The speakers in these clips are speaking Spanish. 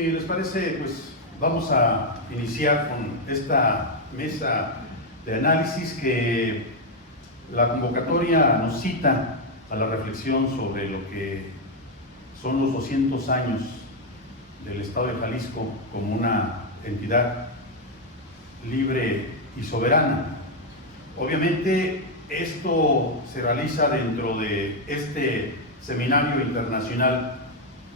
si les parece, pues vamos a iniciar con esta mesa de análisis que la convocatoria nos cita a la reflexión sobre lo que son los 200 años del Estado de Jalisco como una entidad libre y soberana. Obviamente esto se realiza dentro de este seminario internacional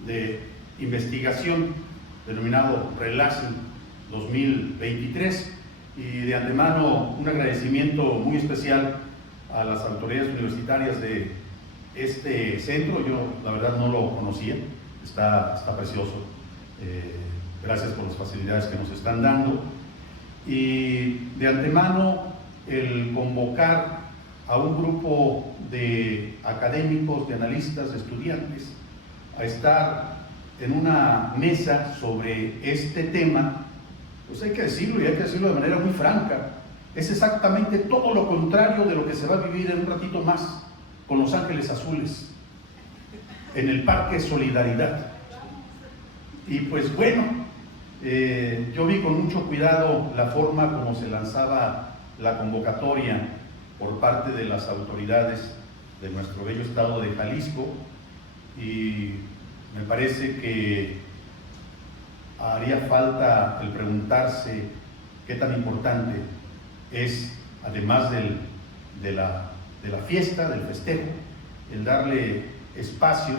de investigación denominado RELACIN 2023, y de antemano un agradecimiento muy especial a las autoridades universitarias de este centro. Yo la verdad no lo conocía, está precioso. Gracias por las facilidades que nos están dando, y de antemano el convocar a un grupo de académicos, de analistas, de estudiantes a estar en una mesa sobre este tema, pues hay que decirlo, y hay que decirlo de manera muy franca, es exactamente todo lo contrario de lo que se va a vivir en un ratito más con Los Ángeles Azules en el Parque Solidaridad. Y pues bueno, yo vi con mucho cuidado la forma como se lanzaba la convocatoria por parte de las autoridades de nuestro bello estado de Jalisco, y me parece que haría falta el preguntarse qué tan importante es, además de la fiesta, del festejo, el darle espacio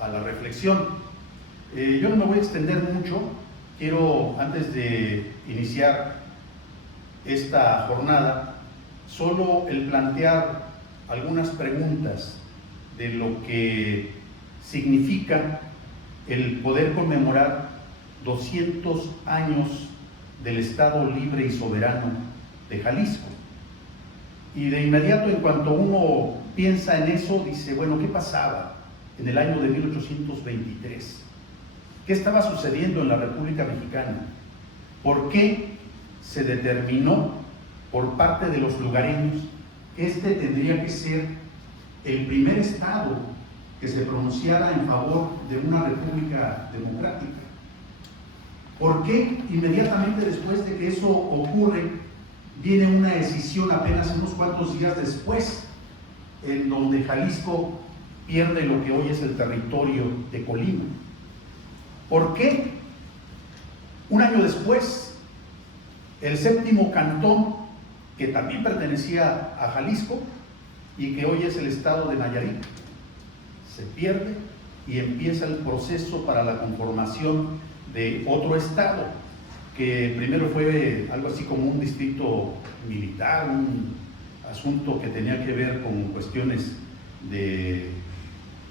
a la reflexión. Yo no me voy a extender mucho. Quiero, antes de iniciar esta jornada, solo el plantear algunas preguntas de lo que significa el poder conmemorar 200 años del Estado libre y soberano de Jalisco. Y de inmediato, en cuanto uno piensa en eso, dice, bueno, ¿qué pasaba en el año de 1823? ¿Qué estaba sucediendo en la República Mexicana? ¿Por qué se determinó por parte de los lugareños que este tendría que ser el primer estado que se pronunciara en favor de una república democrática? ¿Por qué inmediatamente después de que eso ocurre viene una decisión apenas unos cuantos días después, en donde Jalisco pierde lo que hoy es el territorio de Colima? ¿Por qué un año después el séptimo cantón, que también pertenecía a Jalisco y que hoy es el estado de Nayarit, se pierde y empieza el proceso para la conformación de otro estado, que primero fue algo así como un distrito militar, un asunto que tenía que ver con cuestiones de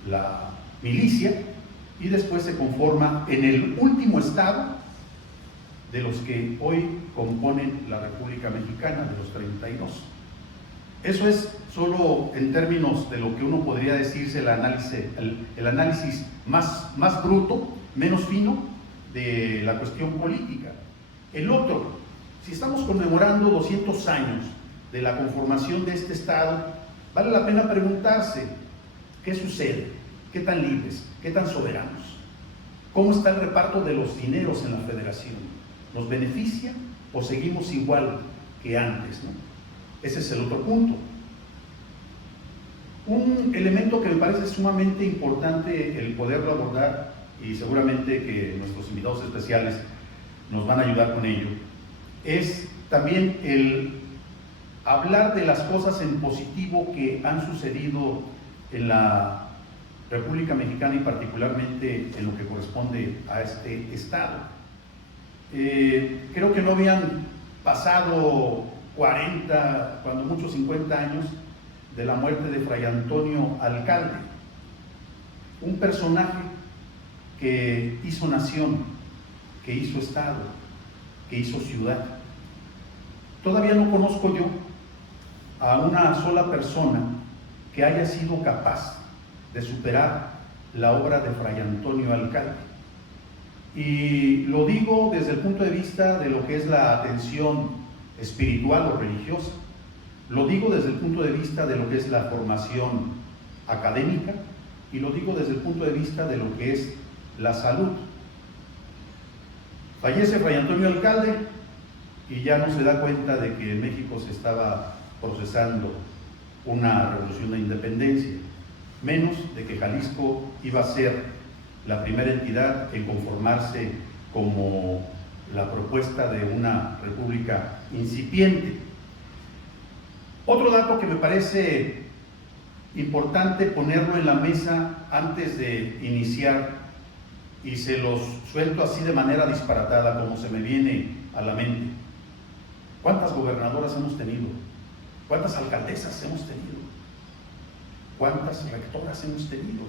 la milicia, y después se conforma en el último estado de los que hoy componen la República Mexicana, de los 32. Eso es solo en términos de lo que uno podría decirse el análisis más bruto, menos fino de la cuestión política. El otro, si estamos conmemorando 200 años de la conformación de este estado, vale la pena preguntarse, ¿qué sucede? ¿Qué tan libres? ¿Qué tan soberanos? ¿Cómo está el reparto de los dineros en la federación? ¿Nos beneficia o seguimos igual que antes, ¿no? Ese es el otro punto. Un elemento que me parece sumamente importante el poderlo abordar, y seguramente que nuestros invitados especiales nos van a ayudar con ello, es también el hablar de las cosas en positivo que han sucedido en la República Mexicana, y particularmente en lo que corresponde a este estado. Creo que no habían pasado 40, cuando mucho 50 años de la muerte de Fray Antonio Alcalde, un personaje que hizo nación, que hizo estado, que hizo ciudad. Todavía no conozco yo a una sola persona que haya sido capaz de superar la obra de Fray Antonio Alcalde. Y lo digo desde el punto de vista de lo que es la atención espiritual o religiosa, lo digo desde el punto de vista de lo que es la formación académica, y lo digo desde el punto de vista de lo que es la salud. Fallece Fray Antonio Alcalde y ya no se da cuenta de que en México se estaba procesando una revolución de independencia, menos de que Jalisco iba a ser la primera entidad en conformarse como la propuesta de una república incipiente. Otro dato que me parece importante ponerlo en la mesa antes de iniciar, y se los suelto así de manera disparatada como se me viene a la mente. ¿Cuántas gobernadoras hemos tenido? ¿Cuántas alcaldesas hemos tenido? ¿Cuántas rectoras hemos tenido?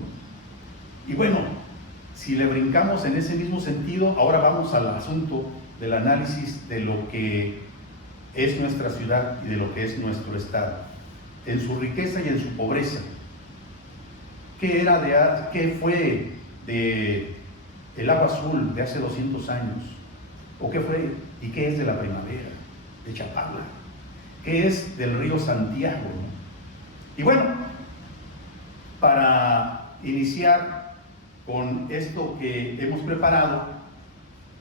Y bueno, si le brincamos en ese mismo sentido, ahora vamos al asunto del análisis de lo que es nuestra ciudad y de lo que es nuestro estado, en su riqueza y en su pobreza. ¿Qué fue de el agua azul de hace 200 años? ¿O qué fue y qué es de la primavera, de Chapala? ¿Qué es del río Santiago, no? Y bueno, para iniciar con esto que hemos preparado,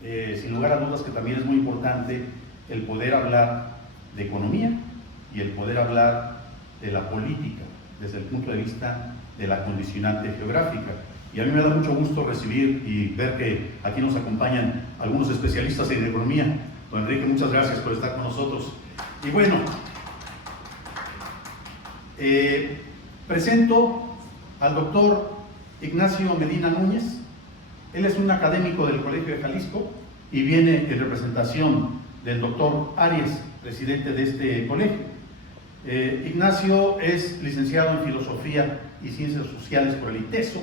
sin lugar a dudas que también es muy importante el poder hablar de economía y el poder hablar de la política desde el punto de vista de la condicionante geográfica. Y a mí me da mucho gusto recibir y ver que aquí nos acompañan algunos especialistas en economía. Don Enrique, muchas gracias por estar con nosotros. Y bueno, presento al doctor Ignacio Medina Núñez. Él es un académico del Colegio de Jalisco y viene en representación del doctor Arias, presidente de este colegio. Ignacio es licenciado en Filosofía y Ciencias Sociales por el ITESO,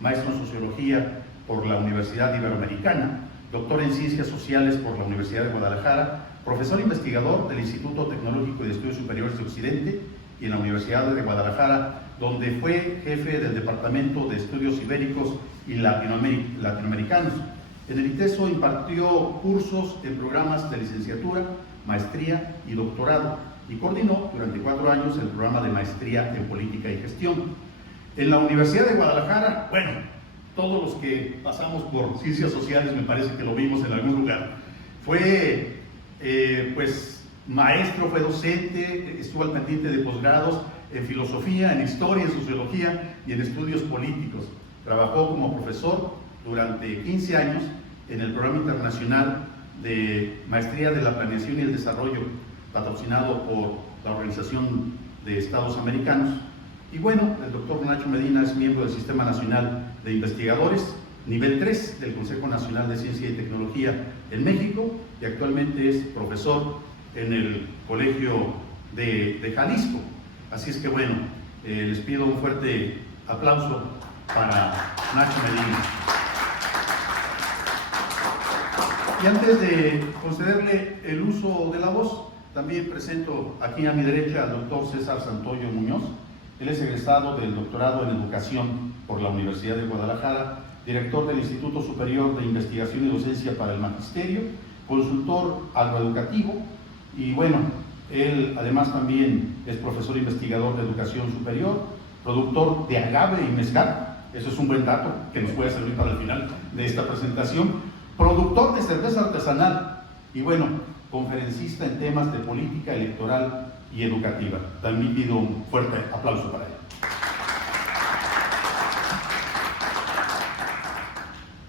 maestro en Sociología por la Universidad Iberoamericana, doctor en Ciencias Sociales por la Universidad de Guadalajara, profesor investigador del Instituto Tecnológico de Estudios Superiores de Occidente y en la Universidad de Guadalajara, donde fue jefe del Departamento de Estudios Ibéricos y Latinoamericanos. En el ITESO impartió cursos en programas de licenciatura, maestría y doctorado, y coordinó durante 4 años el programa de maestría en política y gestión. En la Universidad de Guadalajara, bueno, todos los que pasamos por ciencias sociales me parece que lo vimos en algún lugar. Fue pues maestro, fue docente, estuvo al pendiente de posgrados en filosofía, en historia, en sociología y en estudios políticos. Trabajó como profesor durante 15 años en el programa internacional de maestría de la planeación y el desarrollo, patrocinado por la Organización de Estados Americanos. Y bueno, el doctor Nacho Medina es miembro del Sistema Nacional de Investigadores, nivel 3 del Consejo Nacional de Ciencia y Tecnología en México, y actualmente es profesor en el Colegio de Jalisco. Así es que bueno, les pido un fuerte aplauso para Nacho Medina. Y antes de concederle el uso de la voz, también presento aquí a mi derecha al doctor César Santoyo Muñoz. Él es egresado del doctorado en Educación por la Universidad de Guadalajara, director del Instituto Superior de Investigación y Docencia para el Magisterio, consultor agroeducativo, y bueno, él además también es profesor investigador de educación superior, productor de agave y mezcal. Eso es un buen dato que nos puede servir para el final de esta presentación. Productor de cerveza artesanal y bueno, conferencista en temas de política electoral y educativa. También pido un fuerte aplauso para él.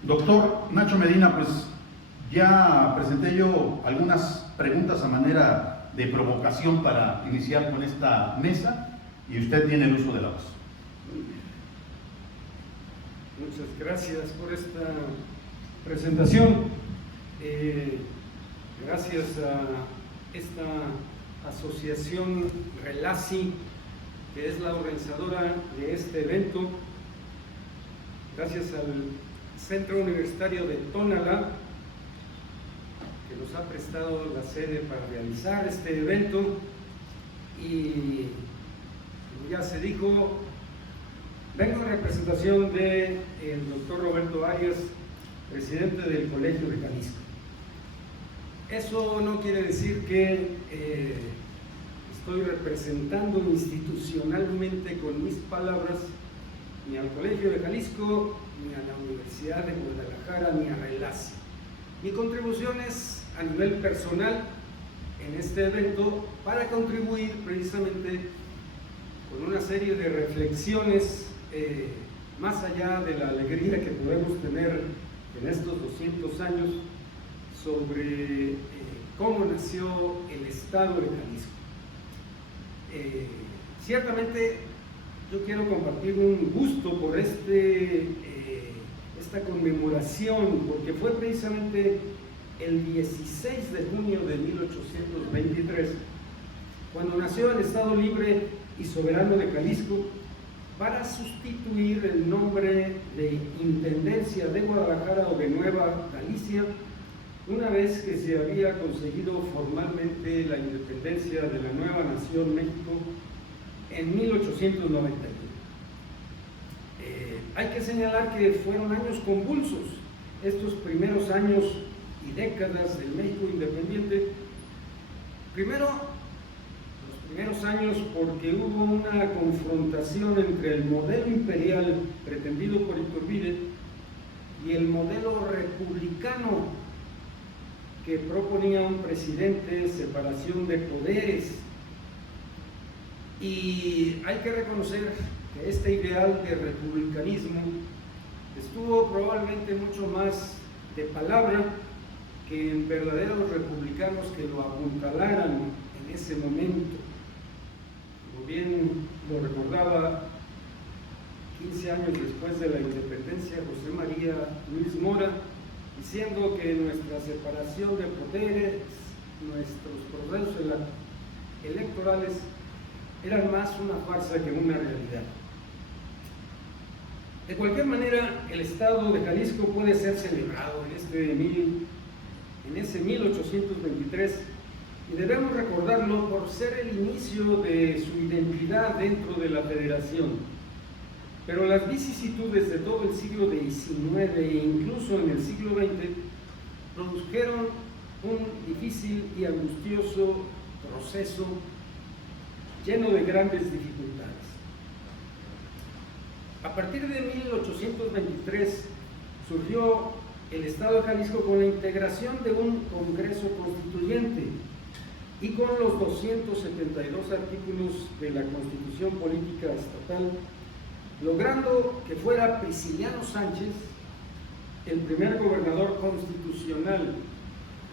Doctor Nacho Medina, pues ya presenté yo algunas preguntas a manera de provocación para iniciar con esta mesa y usted tiene el uso de la voz. Muchas gracias por esta presentación. Gracias a esta asociación Relasi, que es la organizadora de este evento. Gracias al Centro Universitario de Tonalá, que nos ha prestado la sede para realizar este evento. Y como ya se dijo, vengo en representación del doctor Roberto Arias, presidente del Colegio de Jalisco. Eso no quiere decir que estoy representando institucionalmente con mis palabras ni al Colegio de Jalisco, ni a la Universidad de Guadalajara, ni a Relasi. Mi contribución es a nivel personal en este evento para contribuir precisamente con una serie de reflexiones más allá de la alegría que podemos tener en estos 200 años sobre cómo nació el Estado de Jalisco. Ciertamente yo quiero compartir un gusto por esta conmemoración, porque fue precisamente el 16 de junio de 1823 cuando nació el Estado Libre y Soberano de Jalisco, para sustituir el nombre de Intendencia de Guadalajara o de Nueva Galicia, una vez que se había conseguido formalmente la independencia de la nueva nación México en 1891. Hay que señalar que fueron años convulsos, estos primeros años y décadas del México independiente. Primero, los primeros años porque hubo una confrontación entre el modelo imperial pretendido por Iturbide y el modelo republicano que proponía un presidente, separación de poderes. Y hay que reconocer que este ideal de republicanismo estuvo probablemente mucho más de palabra que en verdaderos republicanos que lo apuntalaran en ese momento. Como bien lo recordaba 15 años después de la independencia José María Luis Mora, diciendo que nuestra separación de poderes, nuestros procesos electorales eran más una farsa que una realidad. De cualquier manera, el Estado de Jalisco puede ser celebrado en ese 1823 y debemos recordarlo por ser el inicio de su identidad dentro de la Federación. Pero las vicisitudes de todo el siglo XIX e incluso en el siglo XX produjeron un difícil y angustioso proceso lleno de grandes dificultades. A partir de 1823 surgió el Estado de Jalisco con la integración de un Congreso Constituyente y con los 272 artículos de la Constitución Política Estatal, logrando que fuera Prisciliano Sánchez el primer gobernador constitucional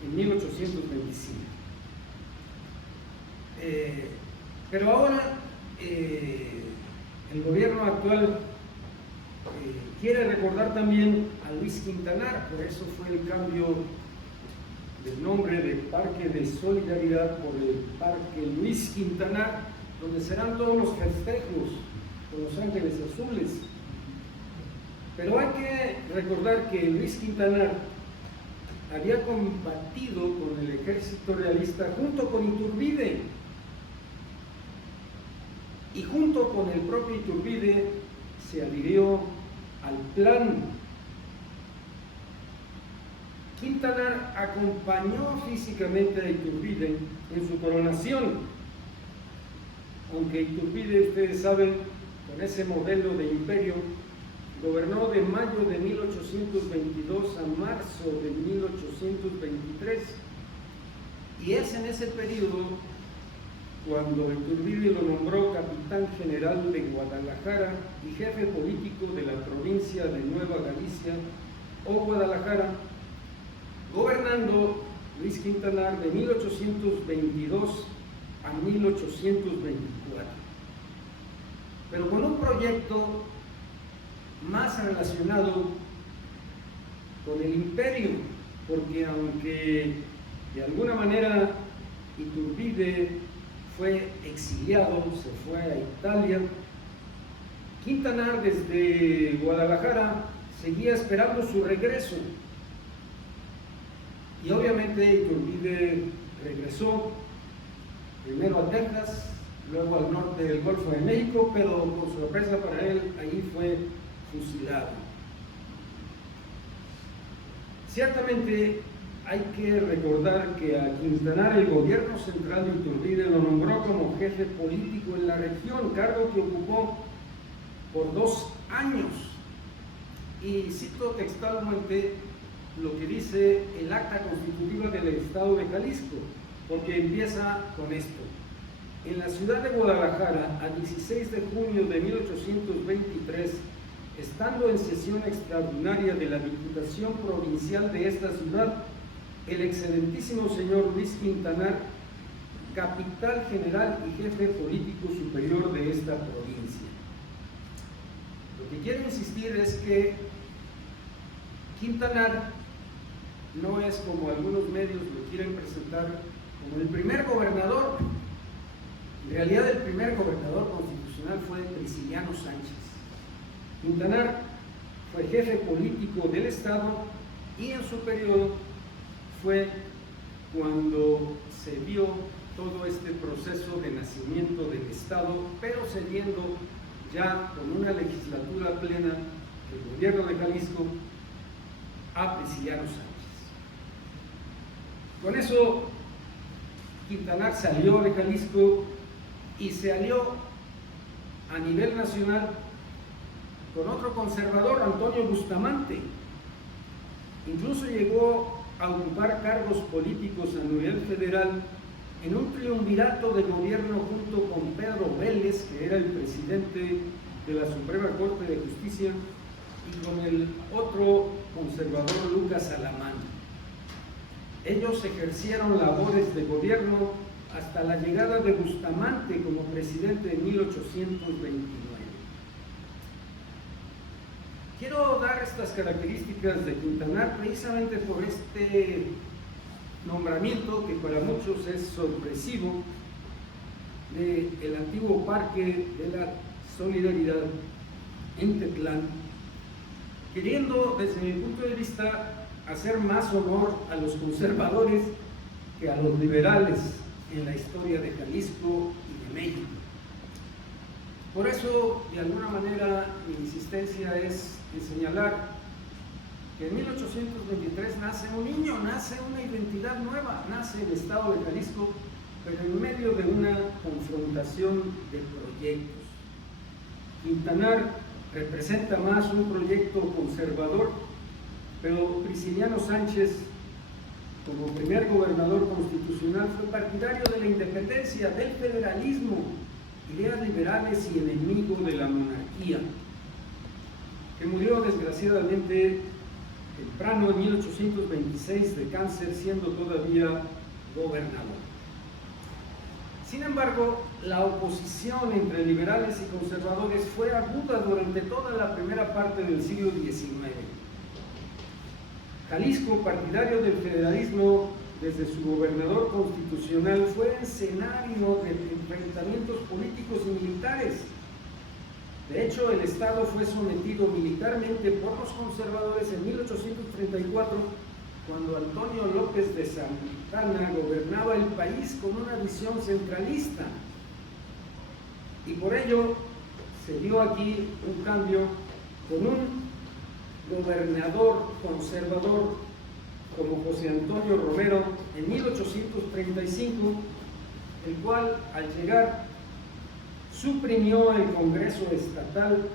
en 1825. Pero ahora el gobierno actual quiere recordar también a Luis Quintanar, por eso fue el cambio del nombre de Parque de Solidaridad por el Parque Luis Quintanar, donde serán todos los festejos con los Ángeles Azules. Pero hay que recordar que Luis Quintanar había combatido con el ejército realista junto con Iturbide, y junto con el propio Iturbide se adhirió al plan. Quintanar acompañó físicamente a Iturbide en su coronación, aunque Iturbide, ustedes saben, con ese modelo de imperio, gobernó de mayo de 1822 a marzo de 1823, y es en ese periodo cuando Iturbide lo nombró capitán general de Guadalajara y jefe político de la provincia de Nueva Galicia o Guadalajara, gobernando Luis Quintanar de 1822 a 1824, pero con un proyecto más relacionado con el imperio, porque aunque de alguna manera Iturbide fue exiliado, se fue a Italia, Quintanar desde Guadalajara seguía esperando su regreso. Y obviamente Iturbide regresó primero a Texas, luego al norte del Golfo de México, pero por sorpresa para él, ahí fue fusilado. Ciertamente hay que recordar que a Quintanar el gobierno central de Iturbide lo nombró como jefe político en la región, cargo que ocupó por 2 años. Y cito textualmente lo que dice el acta constitutiva del Estado de Jalisco, porque empieza con esto. En la ciudad de Guadalajara, a 16 de junio de 1823, estando en sesión extraordinaria de la Diputación Provincial de esta ciudad, el excelentísimo señor Luis Quintanar, capital general y jefe político superior de esta provincia. Lo que quiero insistir es que Quintanar no es, como algunos medios lo quieren presentar, como el primer gobernador. En realidad, el primer gobernador constitucional fue Prisciliano Sánchez. Quintanar fue jefe político del Estado y en su periodo fue cuando se dio todo este proceso de nacimiento del Estado, pero cediendo ya con una legislatura plena del gobierno de Jalisco a Prisciliano Sánchez. Con eso, Quintanar salió de Jalisco y se alió a nivel nacional con otro conservador, Antonio Bustamante. Incluso llegó a ocupar cargos políticos a nivel federal en un triunvirato de gobierno junto con Pedro Vélez, que era el presidente de la Suprema Corte de Justicia, y con el otro conservador, Lucas Alamán. Ellos ejercieron labores de gobierno hasta la llegada de Bustamante como presidente en 1829. Quiero dar estas características de Quintanar precisamente por este nombramiento que para muchos es sorpresivo del antiguo Parque de la Solidaridad en Tetlán, queriendo desde mi punto de vista hacer más honor a los conservadores que a los liberales en la historia de Jalisco y de México. Por eso, de alguna manera, mi insistencia es en señalar que en 1823 nace un niño, nace una identidad nueva, nace el Estado de Jalisco, pero en medio de una confrontación de proyectos. Quintanar representa más un proyecto conservador, pero Prisciliano Sánchez, como primer gobernador constitucional, fue partidario de la independencia, del federalismo, ideas liberales y enemigo de la monarquía, que murió desgraciadamente temprano en 1826 de cáncer, siendo todavía gobernador. Sin embargo, la oposición entre liberales y conservadores fue aguda durante toda la primera parte del siglo XIX. Jalisco, partidario del federalismo desde su gobernador constitucional, fue escenario de enfrentamientos políticos y militares. De hecho, el Estado fue sometido militarmente por los conservadores en 1834, cuando Antonio López de Santana gobernaba el país con una visión centralista. Y por ello se dio aquí un cambio con un gobernador conservador como José Antonio Romero en 1835, el cual al llegar suprimió el Congreso Estatal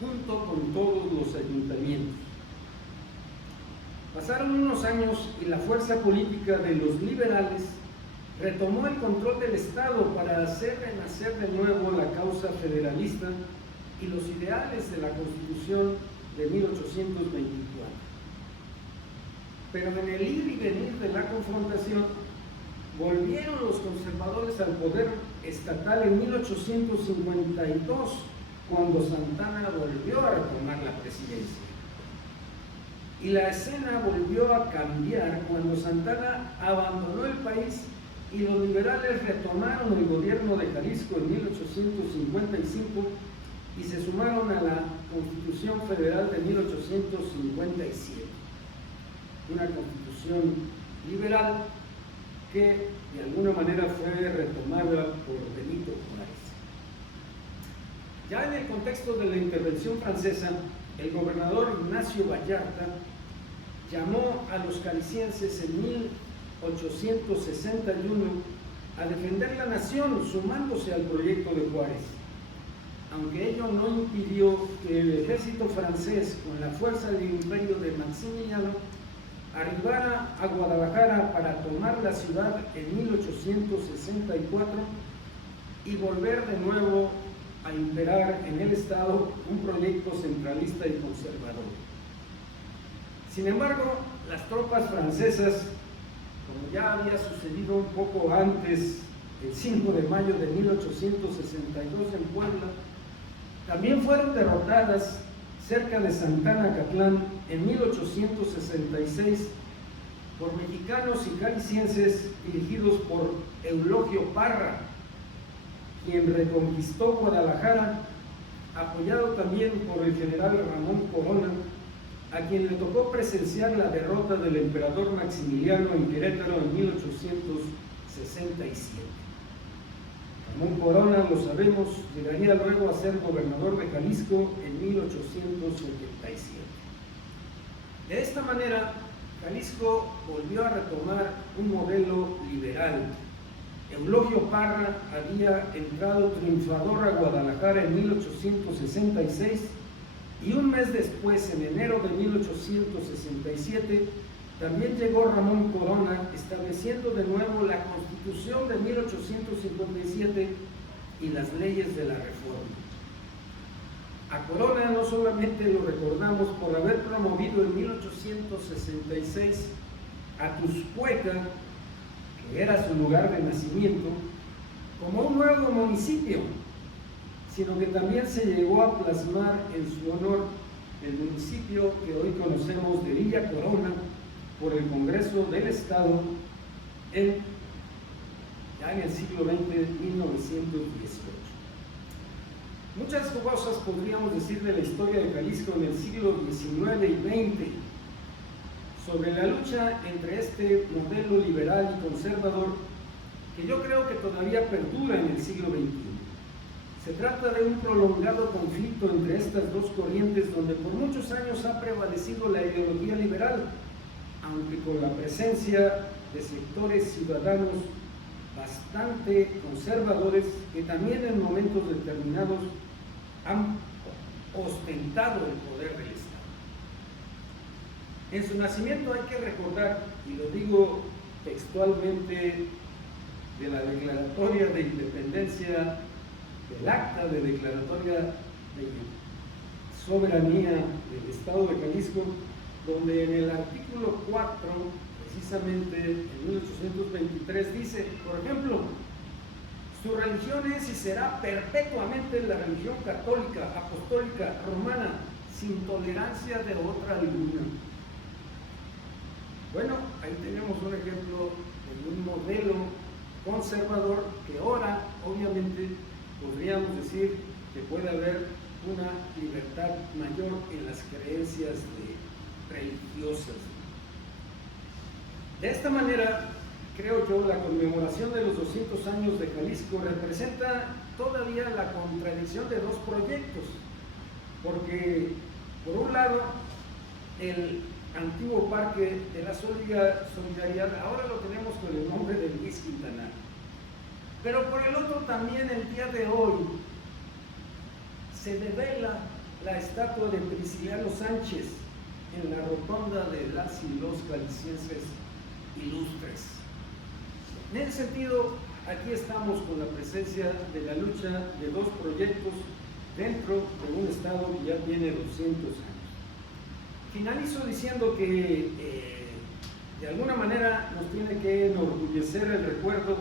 junto con todos los ayuntamientos. Pasaron unos años y la fuerza política de los liberales retomó el control del Estado para hacer renacer de nuevo la causa federalista y los ideales de la Constitución de 1824. Pero en el ir y venir de la confrontación, volvieron los conservadores al poder estatal en 1852, cuando Santana volvió a retomar la presidencia. Y la escena volvió a cambiar cuando Santana abandonó el país y los liberales retomaron el gobierno de Jalisco en 1855 y se sumaron a la Constitución Federal de 1857. Una constitución liberal que de alguna manera fue retomada por Benito Juárez. Ya en el contexto de la intervención francesa, el gobernador Ignacio Vallarta llamó a los jaliscienses en 1861 a defender la nación, sumándose al proyecto de Juárez, aunque ello no impidió que el ejército francés, con la fuerza del imperio de Maximiliano, arribara a Guadalajara para tomar la ciudad en 1864 y volver de nuevo a imperar en el Estado un proyecto centralista y conservador. Sin embargo, las tropas francesas, como ya había sucedido un poco antes, el 5 de mayo de 1862 en Puebla, también fueron derrotadas cerca de Santana Catlán en 1866 por mexicanos y jaliscienses dirigidos por Eulogio Parra, quien reconquistó Guadalajara, apoyado también por el general Ramón Corona, a quien le tocó presenciar la derrota del emperador Maximiliano en Querétaro en 1867. Ramón Corona, lo sabemos, llegaría luego a ser gobernador de Jalisco en 1877. De esta manera, Jalisco volvió a retomar un modelo liberal. Eulogio Parra había entrado triunfador a Guadalajara en 1866 y un mes después, en enero de 1867, también llegó Ramón Corona, estableciendo de nuevo la Constitución de 1857 y las leyes de la Reforma. A Corona no solamente lo recordamos por haber promovido en 1866 a Tuzcueca, que era su lugar de nacimiento, como un nuevo municipio, sino que también se llegó a plasmar en su honor el municipio que hoy conocemos de Villa Corona por el Congreso del Estado ya en el siglo XX, 1918. Muchas cosas podríamos decir de la historia de Jalisco en el siglo XIX y XX, sobre la lucha entre este modelo liberal y conservador que yo creo que todavía perdura en el siglo XXI. Se trata de un prolongado conflicto entre estas dos corrientes donde por muchos años ha prevalecido la ideología liberal, aunque con la presencia de sectores ciudadanos bastante conservadores que también en momentos determinados han ostentado el poder del Estado. En su nacimiento hay que recordar, y lo digo textualmente de la Declaratoria de Independencia, del Acta de Declaratoria de Soberanía del Estado de Jalisco, donde en el artículo 4, precisamente en 1823, dice, por ejemplo, su religión es y será perpetuamente la religión católica, apostólica, romana, sin tolerancia de otra alguna. Bueno, ahí tenemos un ejemplo de un modelo conservador que ahora, obviamente, podríamos decir que puede haber una libertad mayor en las creencias religiosas. De esta manera, creo yo, la conmemoración de los 200 años de Jalisco representa todavía la contradicción de dos proyectos, porque por un lado el antiguo Parque de la Solidaridad ahora lo tenemos con el nombre de Luis Quintanar, pero por el otro también el día de hoy se devela la estatua de Prisciliano Sánchez en la rotonda de las y los jaliscienses ilustres. En ese sentido, aquí estamos con la presencia de la lucha de dos proyectos dentro de un estado que ya tiene 200 años. Finalizo diciendo que de alguna manera nos tiene que enorgullecer el recuerdo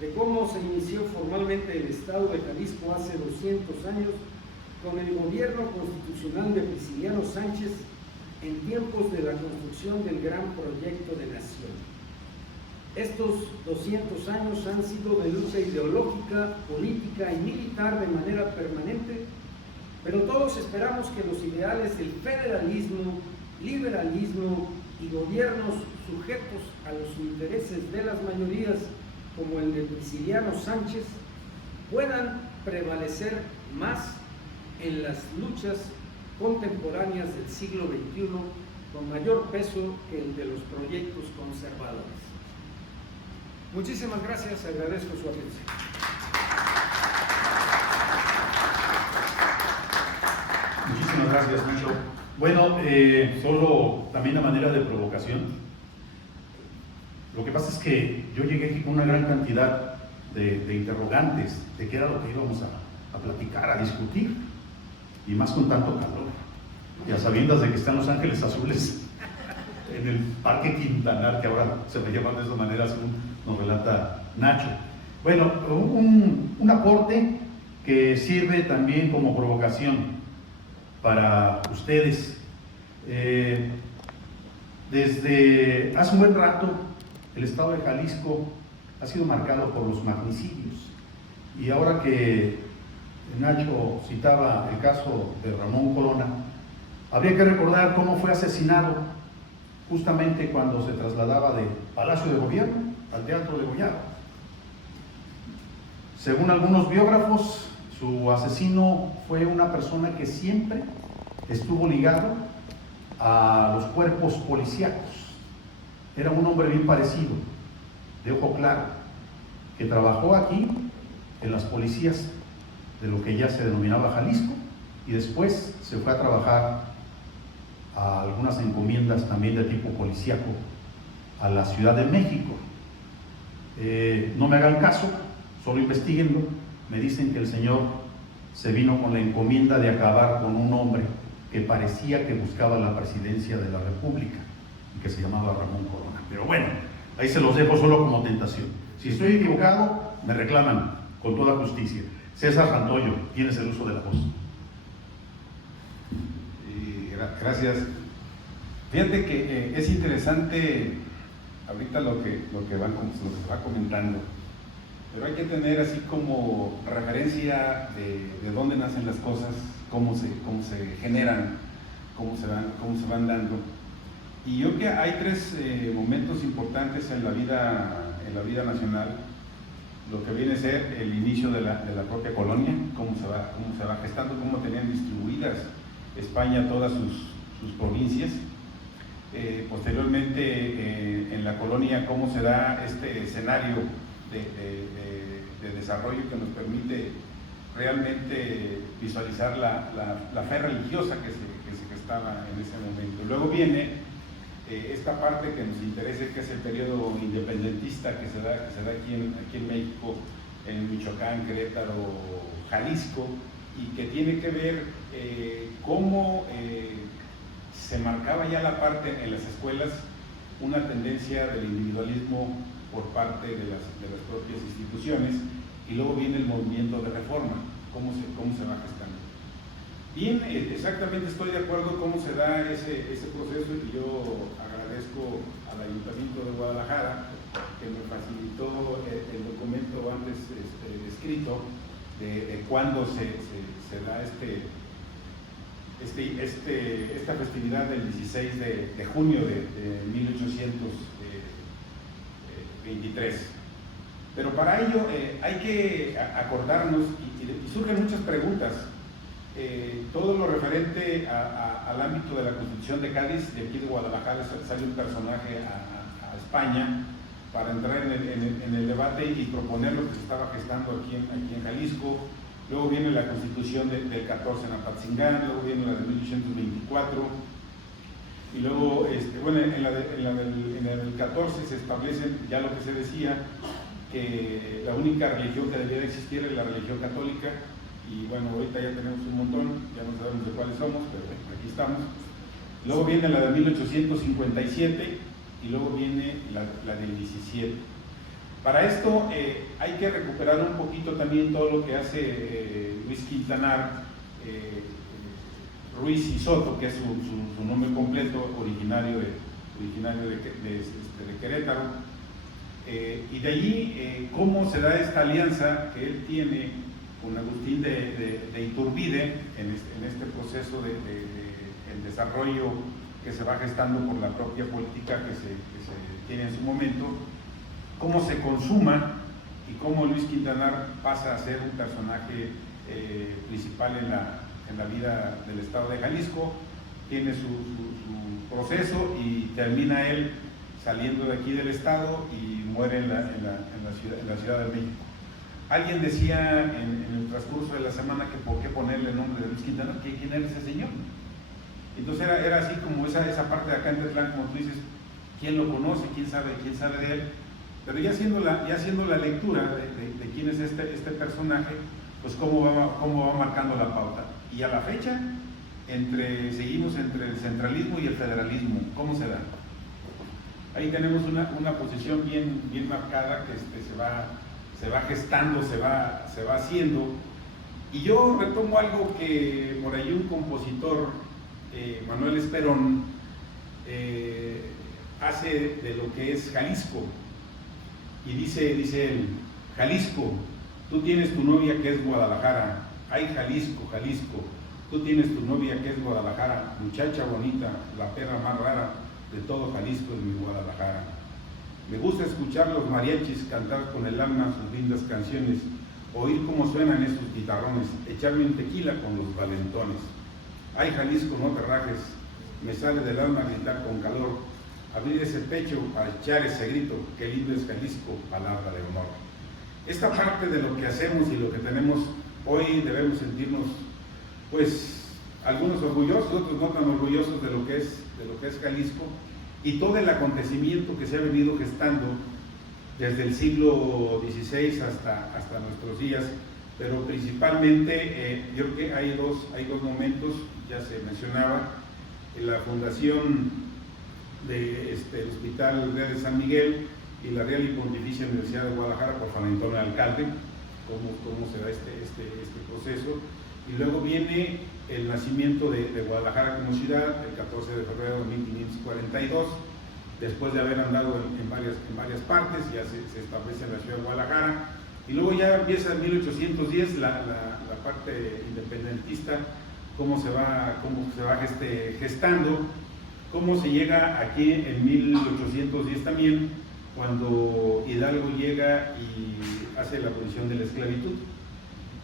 de cómo se inició formalmente el estado de Jalisco hace 200 años con el gobierno constitucional de Prisciliano Sánchez en tiempos de la construcción del gran proyecto de nación. Estos 200 años han sido de lucha ideológica, política y militar de manera permanente, pero todos esperamos que los ideales del federalismo, liberalismo y gobiernos sujetos a los intereses de las mayorías, como el de Prisciliano Sánchez, puedan prevalecer más en las luchas contemporáneas del siglo XXI con mayor peso que el de los proyectos conservadores. Muchísimas gracias, agradezco su atención. Muchísimas gracias, Nacho. Bueno, solo también a manera de provocación, Lo que pasa es que yo llegué aquí con una gran cantidad de interrogantes de qué era lo que íbamos a platicar, a discutir, y más con tanto calor, y a sabiendas de que están Los Ángeles Azules en el Parque Quintanar, que ahora se me llaman de esa manera, según nos relata Nacho. Bueno, un aporte que sirve también como provocación para ustedes. Desde hace un buen rato, el estado de Jalisco ha sido marcado por los magnicidios, y ahora que Nacho citaba el caso de Ramón Corona, habría que recordar cómo fue asesinado justamente cuando se trasladaba de Palacio de Gobierno al Teatro de Gollado. Según algunos biógrafos, su asesino fue una persona que siempre estuvo ligado a los cuerpos policíacos. Era un hombre bien parecido, de ojo claro, que trabajó aquí en las policías de lo que ya se denominaba Jalisco, y después se fue a trabajar a algunas encomiendas también de tipo policíaco a la Ciudad de México. No me hagan caso, solo investiguenlo. Me dicen que el señor se vino con la encomienda de acabar con un hombre que parecía que buscaba la presidencia de la República y que se llamaba Ramón Corona. Pero bueno, ahí se los dejo solo como tentación. Si estoy equivocado, me reclaman con toda justicia. César Santoyo, tienes el uso de la voz. Gracias. Fíjate que es interesante ahorita lo que va comentando, pero hay que tener así como referencia de dónde nacen las cosas, cómo se generan, cómo se van dando. Y yo creo que hay tres momentos importantes en la vida nacional. Lo que viene a ser el inicio de la propia colonia, cómo se va gestando, cómo tenían distribuidas España todas sus provincias. Posteriormente en la colonia, cómo se da este escenario de desarrollo que nos permite realmente visualizar la fe religiosa que se gestaba en ese momento. Luego viene esta parte que nos interesa, que es el periodo independentista que se da aquí en México, en Michoacán, Querétaro, Jalisco, y que tiene que ver cómo se marcaba ya la parte en las escuelas, una tendencia del individualismo por parte de las propias instituciones, y luego viene el movimiento de reforma, cómo se va gestando. Bien, exactamente estoy de acuerdo cómo se da ese proceso, y yo agradezco al Ayuntamiento de Guadalajara que me facilitó el documento antes escrito de cuándo se da esta festividad del 16 de junio de 1823. Pero para ello hay que acordarnos, y surgen muchas preguntas. Todo lo referente al ámbito de la Constitución de Cádiz, de aquí de Guadalajara, sale un personaje a España para entrar en el debate y proponer lo que se estaba gestando aquí en Jalisco. Luego viene la Constitución del 14 en Apatzingán, luego viene la de 1824, y luego, en el 14 se establece ya lo que se decía, que la única religión que debía de existir es la religión católica. Y bueno, ahorita ya tenemos un montón, ya no sabemos de cuáles somos, pero aquí estamos. Luego viene la de 1857 y luego viene la del 17. Para esto hay que recuperar un poquito también todo lo que hace Luis Quintanar, Ruiz y Soto, que es su nombre completo, originario de Querétaro. Y de allí cómo se da esta alianza que él tiene con Agustín de Iturbide en este proceso el desarrollo que se va gestando por la propia política que se tiene en su momento, cómo se consuma y cómo Luis Quintanar pasa a ser un personaje principal en la vida del estado de Jalisco, tiene su proceso y termina él saliendo de aquí del estado y muere en la Ciudad de México. Alguien decía en el transcurso de la semana que por qué ponerle el nombre de Luis Quintanar, ¿quién era ese señor? Entonces era así como esa parte de acá en Tetlán, como tú dices, quién lo conoce, quién sabe de él, pero ya haciendo la lectura de quién es este personaje, pues cómo va marcando la pauta. Y a la fecha, seguimos entre el centralismo y el federalismo, ¿cómo se da? Ahí tenemos una posición bien marcada que se va gestando, se va haciendo. Y yo retomo algo que por ahí un compositor, Manuel Esperón, hace de lo que es Jalisco. Y dice él: Jalisco, tú tienes tu novia que es Guadalajara. Ay, Jalisco, Jalisco, tú tienes tu novia que es Guadalajara. Muchacha bonita, la perra más rara de todo Jalisco es mi Guadalajara. Me gusta escuchar los mariachis cantar con el alma sus lindas canciones, oír cómo suenan esos guitarrones, echarme un tequila con los valentones. Ay, Jalisco, no te rajes, me sale del alma gritar con calor, abrir ese pecho para echar ese grito, qué lindo es Jalisco, palabra de honor. Esta parte de lo que hacemos y lo que tenemos hoy debemos sentirnos, pues, algunos orgullosos, otros no tan orgullosos de lo que es Jalisco, y todo el acontecimiento que se ha venido gestando desde el siglo XVI hasta nuestros días, pero principalmente yo creo que hay dos momentos, ya se mencionaba, en la fundación del Hospital Real de San Miguel y la Real y Pontificia Universidad de Guadalajara por San Antonio Alcalde, cómo se da este proceso, y luego viene el nacimiento de Guadalajara como ciudad, el 14 de febrero de 1542, después de haber andado en varias partes, ya se establece en la ciudad de Guadalajara, y luego ya empieza en 1810 la parte independentista, cómo se va gestando, cómo se llega aquí en 1810 también, cuando Hidalgo llega y hace la abolición de la esclavitud,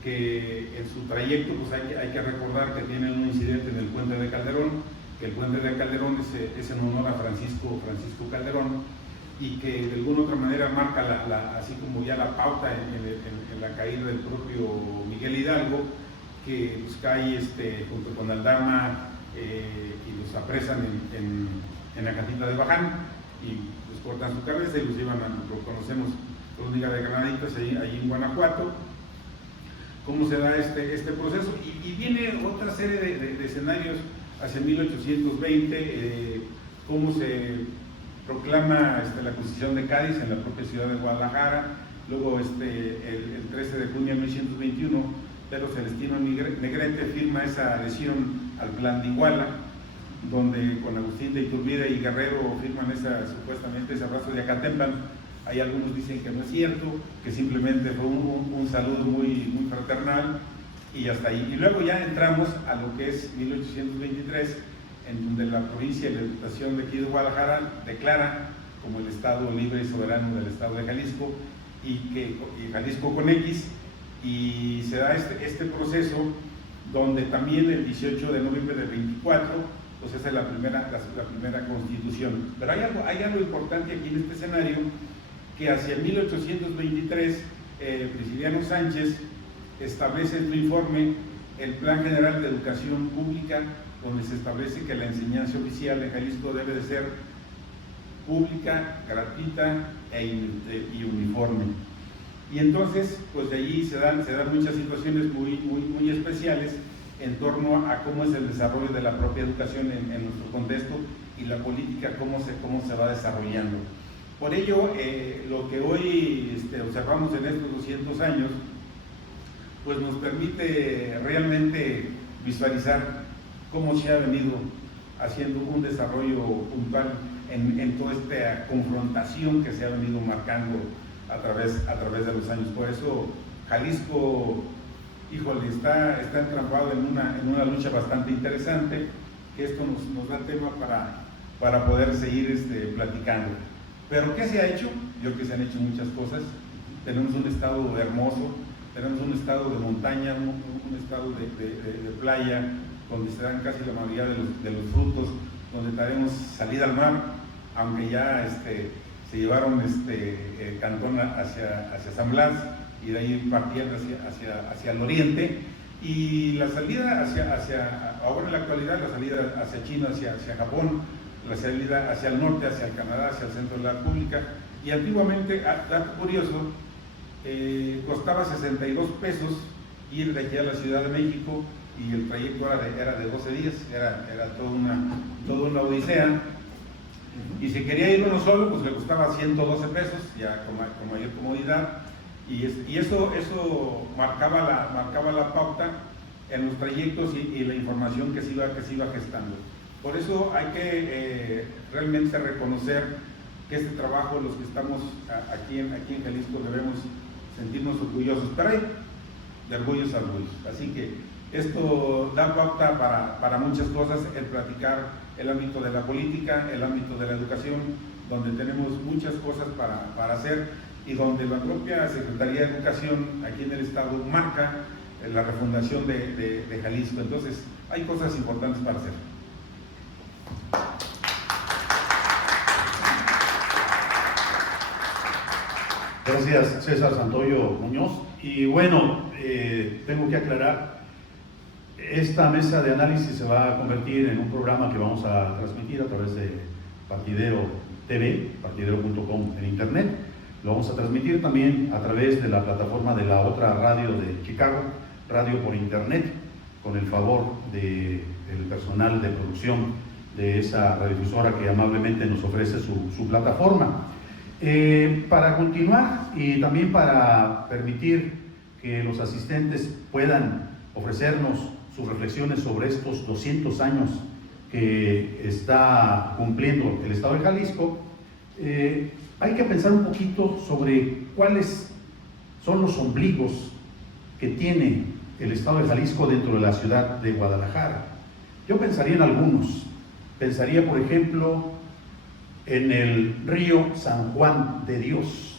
que en su trayecto pues hay que recordar que tiene un incidente en el Puente de Calderón, que el Puente de Calderón es en honor a Francisco Calderón, y que de alguna otra manera marca así como ya la pauta en la caída del propio Miguel Hidalgo, que pues cae junto con Aldama y los apresan en la Catita de Baján y pues cortan su cabeza y los llevan lo conocemos por Liga de Granaditas allí en Guanajuato. Cómo se da este proceso, y viene otra serie de escenarios hacia 1820, cómo se proclama la Constitución de Cádiz en la propia ciudad de Guadalajara, luego el 13 de junio de 1121, Pedro Celestino Negrete firma esa adhesión al Plan de Iguala, donde con Agustín de Iturbide y Guerrero firman supuestamente ese abrazo de Acatemplan. Hay algunos dicen que no es cierto, que simplemente fue un saludo muy fraternal y hasta ahí. Y luego ya entramos a lo que es 1823, en donde la provincia y la Diputación de aquí de Guadalajara declara como el Estado libre y soberano del Estado de Jalisco, y Jalisco con X, y se da este proceso donde también el 18 de noviembre del 24 pues esa es la primera constitución. Pero hay algo importante aquí en este escenario, que hacia 1823 Prisciliano Sánchez establece en su informe el Plan General de Educación Pública, donde se establece que la enseñanza oficial en Jalisco debe de ser pública, gratuita y uniforme. Y entonces, pues de allí se dan muchas situaciones muy especiales en torno a cómo es el desarrollo de la propia educación en nuestro contexto y la política, cómo se va desarrollando. Por ello, lo que hoy observamos en estos 200 años, pues nos permite realmente visualizar cómo se ha venido haciendo un desarrollo puntual en toda esta confrontación que se ha venido marcando a través de los años. Por eso Jalisco, híjole, está entrampado en una lucha bastante interesante, que esto nos da tema para poder seguir platicando. Pero ¿qué se ha hecho? Yo creo que se han hecho muchas cosas. Tenemos un estado hermoso, tenemos un estado de montaña, un estado de playa, donde se dan casi la mayoría de los frutos, donde tenemos salida al mar, aunque ya se llevaron Cantón hacia San Blas, y de ahí partían hacia el oriente, y la salida ahora en la actualidad, la salida hacia China, hacia Japón, la salida hacia el norte, hacia el Canadá, hacia el centro de la República. Y antiguamente, dato curioso, costaba 62 pesos ir de aquí a la Ciudad de México, y el trayecto era de 12 días, era toda una odisea. Y si quería ir uno solo, pues le costaba 112 pesos, ya con mayor comodidad. Y eso marcaba la pauta en los trayectos y la información que se iba gestando. Por eso hay que realmente reconocer que este trabajo, los que estamos aquí en Jalisco, debemos sentirnos orgullosos, pero hay de orgullos a orgullos. Así que esto da pauta para muchas cosas, el platicar el ámbito de la política, el ámbito de la educación, donde tenemos muchas cosas para hacer, y donde la propia Secretaría de Educación aquí en el Estado marca la refundación de Jalisco. Entonces, hay cosas importantes para hacer. Gracias, César Santoyo Muñoz. Y bueno, tengo que aclarar, esta mesa de análisis se va a convertir en un programa que vamos a transmitir a través de Partidero TV, partidero.com en internet. Lo vamos a transmitir también a través de la plataforma de la otra radio de Chicago, Radio por Internet, con el favor del personal de producción de esa radiodifusora que amablemente nos ofrece su plataforma. Para continuar y también para permitir que los asistentes puedan ofrecernos sus reflexiones sobre estos 200 años que está cumpliendo el Estado de Jalisco, hay que pensar un poquito sobre cuáles son los ombligos que tiene el Estado de Jalisco dentro de la ciudad de Guadalajara. Yo pensaría en algunos. Pensaría, por ejemplo, en el río San Juan de Dios,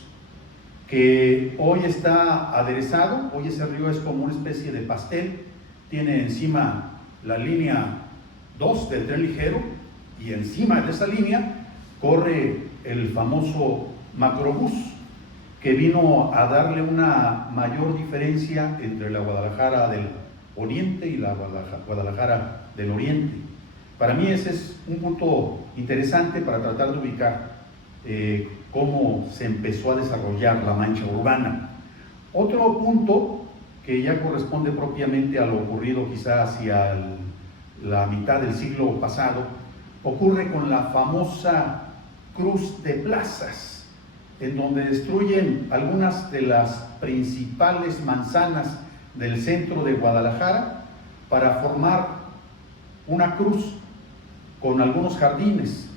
que hoy está aderezado. Hoy ese río es como una especie de pastel, tiene encima la línea 2 del tren ligero, y encima de esa línea corre el famoso macrobús, que vino a darle una mayor diferencia entre la Guadalajara del Oriente y la Guadalajara del Oriente. Para mí ese es un punto interesante para tratar de ubicar cómo se empezó a desarrollar la mancha urbana. Otro punto que ya corresponde propiamente a lo ocurrido quizá hacia la mitad del siglo pasado, ocurre con la famosa Cruz de Plazas, en donde destruyen algunas de las principales manzanas del centro de Guadalajara para formar una cruz con algunos jardines,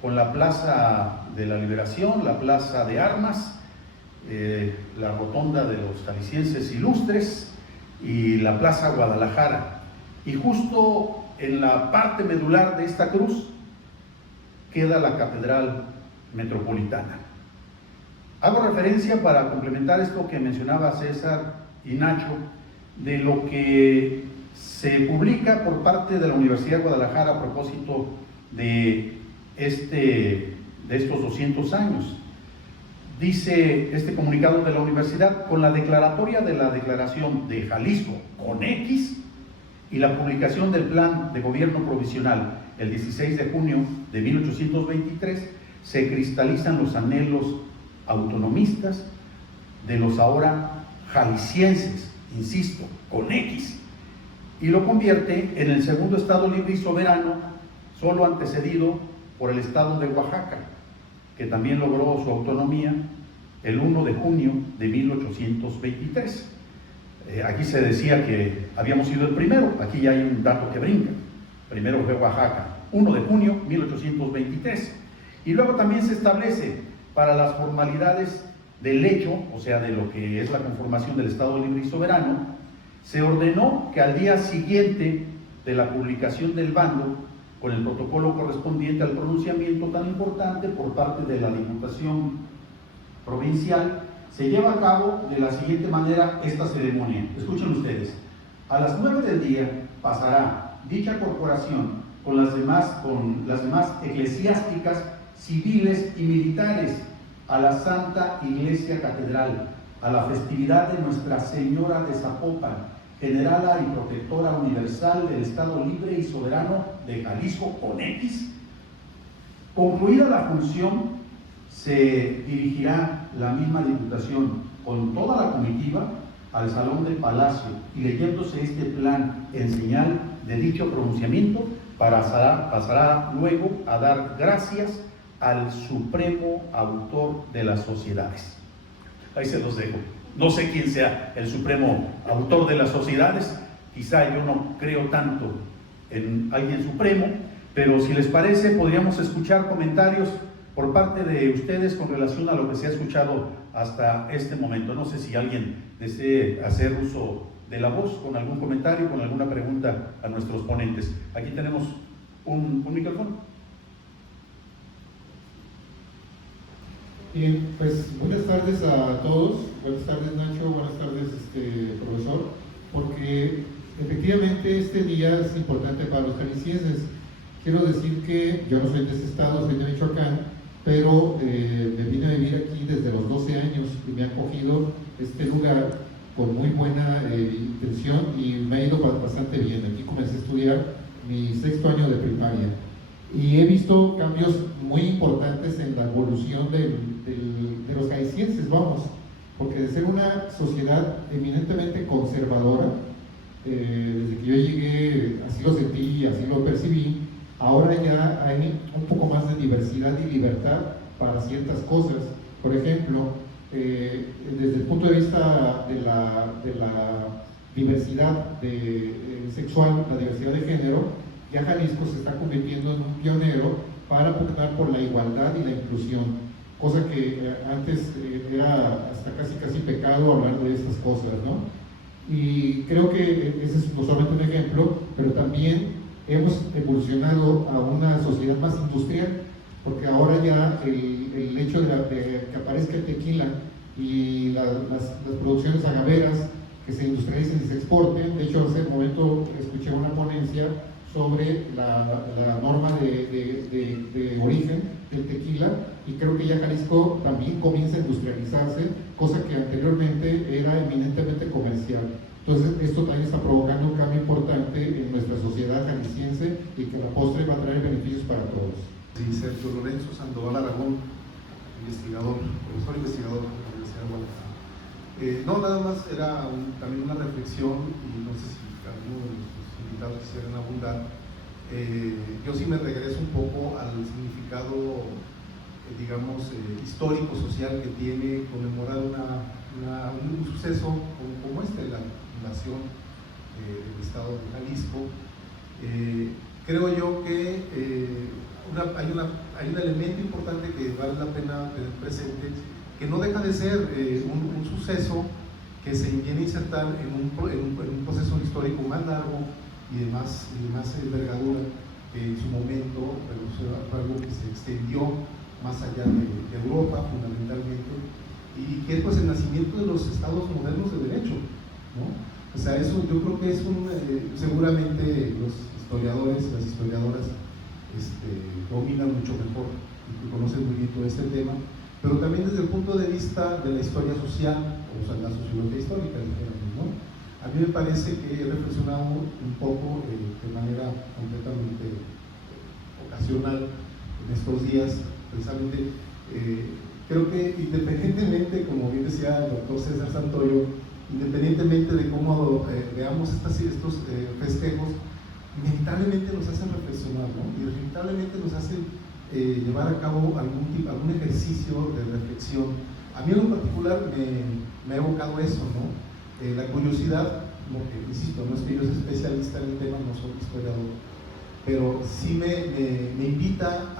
con la Plaza de la Liberación, la Plaza de Armas, la Rotonda de los Jaliscienses Ilustres y la Plaza Guadalajara. Y justo en la parte medular de esta cruz queda la Catedral Metropolitana. Hago referencia, para complementar esto que mencionaba César y Nacho, de lo que se publica por parte de la Universidad de Guadalajara a propósito de estos 200 años. Dice este comunicado de la universidad: con la declaratoria de la Declaración de Jalisco con X y la publicación del Plan de Gobierno Provisional el 16 de junio de 1823, se cristalizan los anhelos autonomistas de los ahora jaliscienses, insisto, con X, y lo convierte en el segundo estado libre y soberano, solo antecedido por el estado de Oaxaca, que también logró su autonomía el 1 de junio de 1823. Aquí se decía que habíamos sido el primero, aquí ya hay un dato que brinca. Primero fue Oaxaca, 1 de junio 1823. Y luego también se establece para las formalidades del hecho, o sea, de lo que es la conformación del Estado Libre y Soberano, se ordenó que al día siguiente de la publicación del bando, con el protocolo correspondiente al pronunciamiento tan importante por parte de la Diputación Provincial, se lleva a cabo de la siguiente manera esta ceremonia. Escuchen ustedes: a las 9 del día pasará dicha corporación con las demás eclesiásticas, civiles y militares a la Santa Iglesia Catedral, a la festividad de Nuestra Señora de Zapopan, generala y protectora universal del Estado Libre y Soberano de Jalisco con X, Concluida la función, se dirigirá la misma Diputación con toda la comitiva al Salón del Palacio y leyéndose este plan en señal de dicho pronunciamiento, pasará luego a dar gracias al supremo autor de las sociedades. Ahí se los dejo. No sé quién sea el supremo autor de las sociedades, quizá yo no creo tanto en alguien supremo, pero si les parece podríamos escuchar comentarios por parte de ustedes con relación a lo que se ha escuchado hasta este momento. No sé si alguien desee hacer uso de la voz con algún comentario, con alguna pregunta a nuestros ponentes. Aquí tenemos un micrófono. Bien, pues buenas tardes a todos, buenas tardes Nacho, buenas tardes profesor, porque efectivamente este día es importante para los jaliscienses. Quiero decir que yo no soy de ese estado, soy de Michoacán, pero me vine a vivir aquí desde los 12 años y me ha acogido este lugar con muy buena intención y me ha ido bastante bien. Aquí comencé a estudiar mi 6º año de primaria y he visto cambios muy importantes en la evolución de los jaliscienses, vamos, porque de ser una sociedad eminentemente conservadora, desde que yo llegué, así lo sentí y así lo percibí, ahora ya hay un poco más de diversidad y libertad para ciertas cosas. Por ejemplo, desde el punto de vista de la diversidad sexual, la diversidad de género, ya Jalisco se está convirtiendo en un pionero para pugnar por la igualdad y la inclusión, cosa que antes era hasta casi pecado hablar de estas cosas, ¿no? Y creo que ese es no solamente un ejemplo, pero también hemos evolucionado a una sociedad más industrial, porque ahora ya el hecho de que aparezca el tequila y las producciones agaveras que se industrialicen y se exporten. De hecho, hace un momento escuché una ponencia sobre la norma de origen del tequila, y creo que ya Jalisco también comienza a industrializarse, cosa que anteriormente era eminentemente comercial. Entonces esto también está provocando un cambio importante en nuestra sociedad jalisciense y que a la postre va a traer beneficios para todos. Sí, Sergio Lorenzo Sandoval Aragón, profesor investigador de la Universidad de Guadalajara. No, nada más era también una reflexión, y no sé si alguno de nuestros invitados quisieran abundar. Yo sí me regreso un poco al significado, digamos, histórico, social que tiene conmemorar un suceso como este, la fundación del Estado de Jalisco. Creo yo que hay un elemento importante que vale la pena tener presente, que no deja de ser un suceso que se viene a insertar en un proceso histórico más largo y de más envergadura, que en su momento fue algo que se extendió más allá de Europa fundamentalmente, y que es pues el nacimiento de los estados modernos de derecho, ¿no? O sea, eso yo creo que es seguramente los historiadores y las historiadoras dominan mucho mejor y conocen muy bien todo este tema, pero también desde el punto de vista de la historia social, o sea, la sociología histórica, ¿no? A mí me parece que he reflexionado un poco de manera completamente ocasional en estos días, precisamente. Creo que independientemente, como bien decía el doctor César Santoyo, independientemente de cómo veamos estos festejos, inevitablemente nos hacen reflexionar, ¿no? Y inevitablemente nos hacen llevar a cabo algún ejercicio de reflexión. A mí en lo particular me ha evocado eso, ¿no? La curiosidad, como que, insisto, no es que yo sea especialista en el tema, no soy historiador, pero sí me invita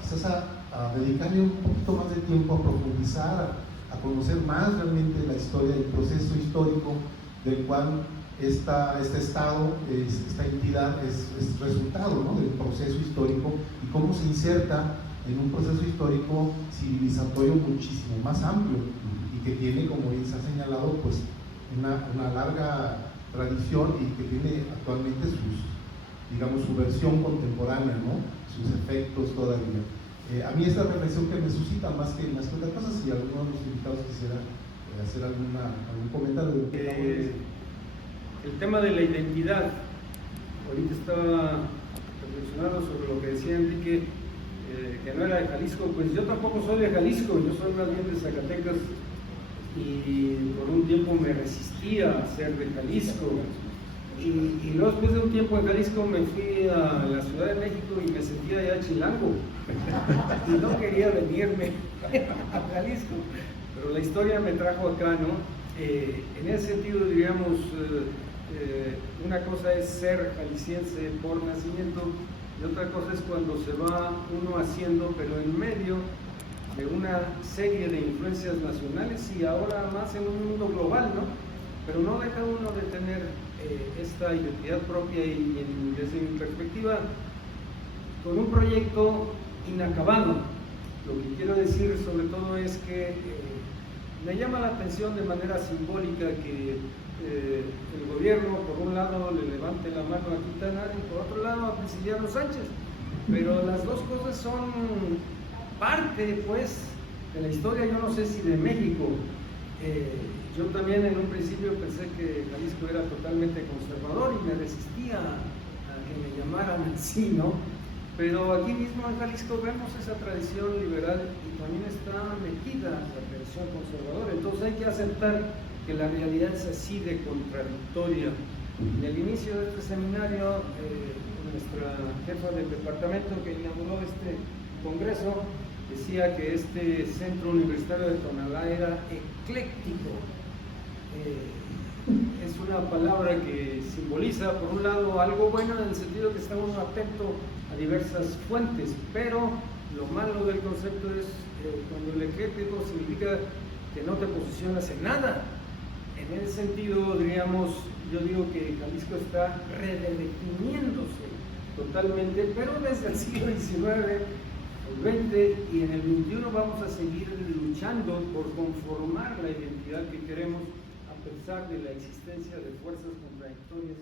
quizás a dedicarle un poquito más de tiempo a profundizar, a conocer más realmente la historia, el proceso histórico del cual este Estado, esta entidad es resultado, ¿no?, del proceso histórico, y cómo se inserta en un proceso histórico civilizatorio muchísimo más amplio y que tiene, como bien se ha señalado, pues una larga tradición, y que tiene actualmente su versión contemporánea, ¿no?, sus efectos todavía. A mí esta reflexión que me suscita más que otras cosas, si alguno de los invitados quisiera hacer algún comentario. El tema de la identidad, ahorita estaba reflexionando sobre lo que decía Enrique, que no era de Jalisco. Pues yo tampoco soy de Jalisco, yo soy más bien de Zacatecas, y por un tiempo me resistía a ser de Jalisco. Y luego, después de un tiempo en Jalisco, me fui a la Ciudad de México y me sentía ya chilango. Y no quería venirme a Jalisco, pero la historia me trajo acá, ¿no? En ese sentido, diríamos, una cosa es ser jalisciense por nacimiento y otra cosa es cuando se va uno haciendo, pero en medio de una serie de influencias nacionales y ahora más en un mundo global, ¿no? Pero no deja uno de tener esta identidad propia y desde mi perspectiva, con un proyecto inacabado. Lo que quiero decir sobre todo es que me llama la atención de manera simbólica que el gobierno por un lado le levante la mano a Quintana y por otro lado a Prisciliano Sánchez, pero las dos cosas son parte pues de la historia, yo no sé si de México. Yo también en un principio pensé que Jalisco era totalmente conservador y me resistía a que me llamaran así, ¿no? Pero aquí mismo en Jalisco vemos esa tradición liberal y también está metida la tradición conservadora. Entonces hay que aceptar que la realidad es así de contradictoria. En el inicio de este seminario, nuestra jefa del departamento que inauguró este congreso decía que este centro universitario de Tonalá era ecléctico. Es una palabra que simboliza, por un lado, algo bueno en el sentido que está uno atento a diversas fuentes, pero lo malo del concepto es cuando el ecléctico significa que no te posicionas en nada. En ese sentido, diríamos, yo digo que Jalisco está redefiniéndose totalmente, pero desde el siglo XIX, el XX y en el XXI vamos a seguir luchando por conformar la identidad que queremos a pesar de la existencia de fuerzas contradictorias